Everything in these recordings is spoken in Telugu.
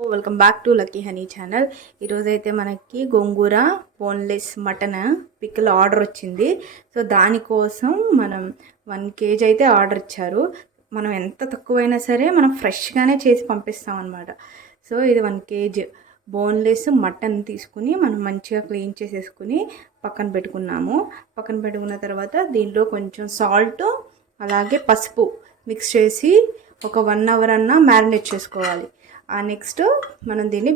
Welcome back to lucky honey channel. ఈరోజైతే మనకి గోంగూర బోన్లెస్ మటన్ పిక్కల్ ఆర్డర్ వచ్చింది. సో దానికోసం మనం 1 kg అయితే ఆర్డర్ ఇచ్చారు. మనం ఎంత తక్కువైనా సరే మనం ఫ్రెష్గానే చేసి పంపిస్తాం అనమాట. సో ఇది 1 kg బోన్లెస్ మటన్ తీసుకుని మనం మంచిగా క్లీన్ చేసేసుకుని పక్కన పెట్టుకున్నాము. పక్కన పెట్టుకున్న తర్వాత దీనిలో కొంచెం సాల్ట్ అలాగే పసుపు మిక్స్ చేసి ఒక 1 hour అన్నా మ్యారినేట్ చేసుకోవాలి. నెక్స్ట్ మనం దీన్ని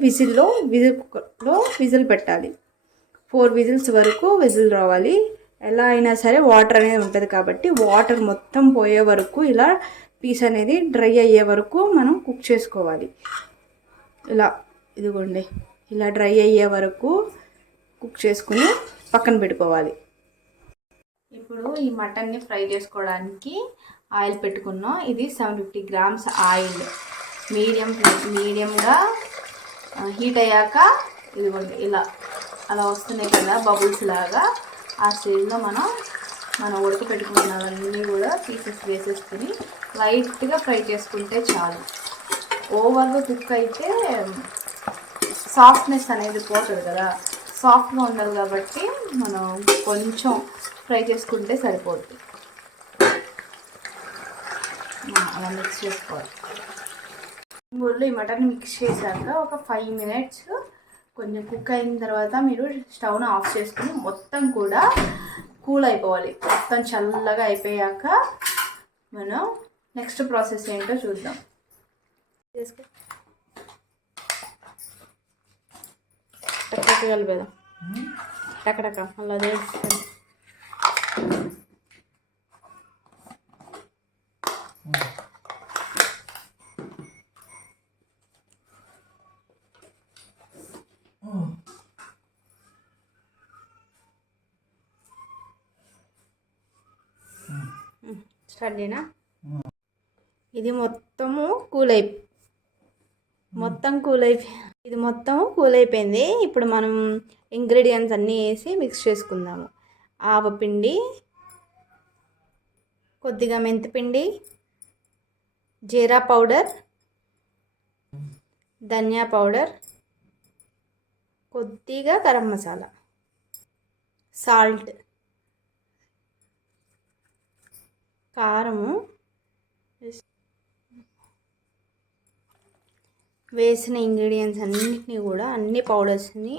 విజిల్ పెట్టాలి. 4 విజిల్స్ వరకు విజిల్ రావాలి. ఎలా అయినా సరే వాటర్ అనేది ఉంటుంది కాబట్టి వాటర్ మొత్తం పోయే వరకు ఇలా పీస్ అనేది డ్రై అయ్యే వరకు మనం కుక్ చేసుకోవాలి. ఇదిగోండి ఇలా డ్రై అయ్యే వరకు కుక్ చేసుకుని పక్కన పెట్టుకోవాలి. ఇప్పుడు ఈ మటన్ని ఫ్రై చేసుకోవడానికి ఆయిల్ పెట్టుకున్నాం. ఇది 750 grams ఆయిల్ మీడియంగా హీట్ అయ్యాక ఇదిగోండి అలా వస్తున్నాయి కదా బబుల్స్ లాగా. ఆ స్టేజ్లో మనం ఉడకపెట్టుకున్నవన్నీ కూడా పీసెస్ వేసేసుకుని లైట్గా ఫ్రై చేసుకుంటే చాలు. ఓవర్గా కుక్ అయితే సాఫ్ట్నెస్ అనేది పోతుంది కదా, సాఫ్ట్గా ఉండాలి కాబట్టి మనం కొంచెం ఫ్రై చేసుకుంటే సరిపోతుంది. అలా మిక్స్ చేసుకోవాలి. గోంగూరలో ఈ మటన్ మిక్స్ చేశాక ఒక 5 minutes కొంచెం కుక్ అయిన తర్వాత మీరు స్టవ్ను ఆఫ్ చేసుకుని మొత్తం కూడా కూల్ అయిపోవాలి. మొత్తం చల్లగా అయిపోయాక మనం నెక్స్ట్ ప్రాసెస్ ఏంటో చూద్దాం. కలిపేదా టకటక అలా చేస్తాను. స్టార్ట్ చేయనా? ఇది మొత్తము కూల్ అయిపోయింది. ఇప్పుడు మనం ఇంగ్రీడియంట్స్ అన్నీ వేసి మిక్స్ చేసుకుందాము. ఆవపిండి, కొద్దిగా మెంతిపిండి, జీరా పౌడర్, ధనియా పౌడర్, కొద్దిగా గరం మసాలా, సాల్ట్, కారము వేసిన ఇంగ్రీడియంట్స్ అన్నిటినీ కూడా అన్ని పౌడర్స్ని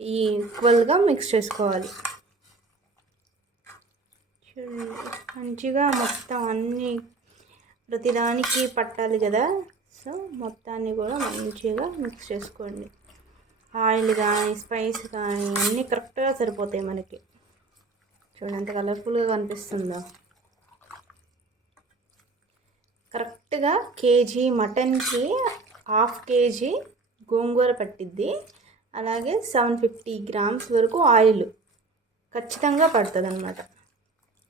ఈక్వల్గా మిక్స్ చేసుకోవాలి. మంచిగా మొత్తం అన్ని ప్రతిదానికి పట్టాలి కదా. సో మొత్తాన్ని కూడా మంచిగా మిక్స్ చేసుకోండి. ఆయిల్ కానీ స్పైస్ కానీ అన్నీ కరెక్ట్గా సరిపోతాయి మనకి. చూడండి ఎంత కలర్ఫుల్గా కనిపిస్తుందో. కరెక్ట్గా కేజీ మటన్కి 1/2 kg గోంగూర పట్టిద్ది. అలాగే 750 grams వరకు ఆయిల్ ఖచ్చితంగా పడుతుంది అన్నమాట.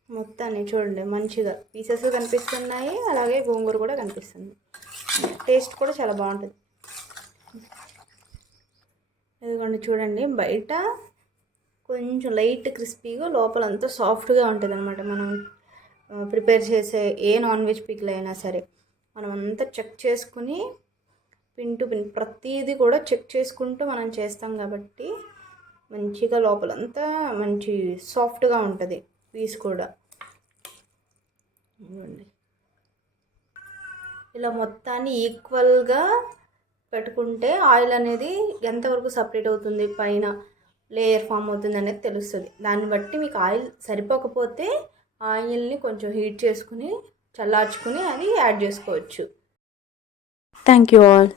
మొత్తాన్ని చూడండి మంచిగా పీసెస్ కనిపిస్తున్నాయి, అలాగే గోంగూర కూడా కనిపిస్తుంది. టేస్ట్ కూడా చాలా బాగుంటుంది. ఇదిగోండి చూడండి, బయట కొంచెం లైట్ క్రిస్పీగా లోపలంతా సాఫ్ట్గా ఉంటుంది అనమాట. మనం ప్రిపేర్ చేసే ఏ నాన్ వెజ్ పికిల్ అయినా సరే మనం అంతా చెక్ చేసుకుని పిన్ టు పిన్ ప్రతిదీ కూడా చెక్ చేసుకుంటూ మనం చేస్తాం కాబట్టి మంచిగా లోపలంతా మంచి సాఫ్ట్గా ఉంటుంది పీస్ కూడా. ఇలా మొత్తాన్ని ఈక్వల్గా పెట్టుకుంటే ఆయిల్ అనేది ఎంతవరకు సపరేట్ అవుతుంది, పైన లేయర్ ఫామ్ అవుతుంది అనేది తెలుస్తుంది. దాన్ని బట్టి మీకు ఆయిల్ సరిపోకపోతే ఆయిల్ని కొంచెం హీట్ చేసుకుని చల్లార్చుకుని అది యాడ్ చేసుకోవచ్చు. Thank you all.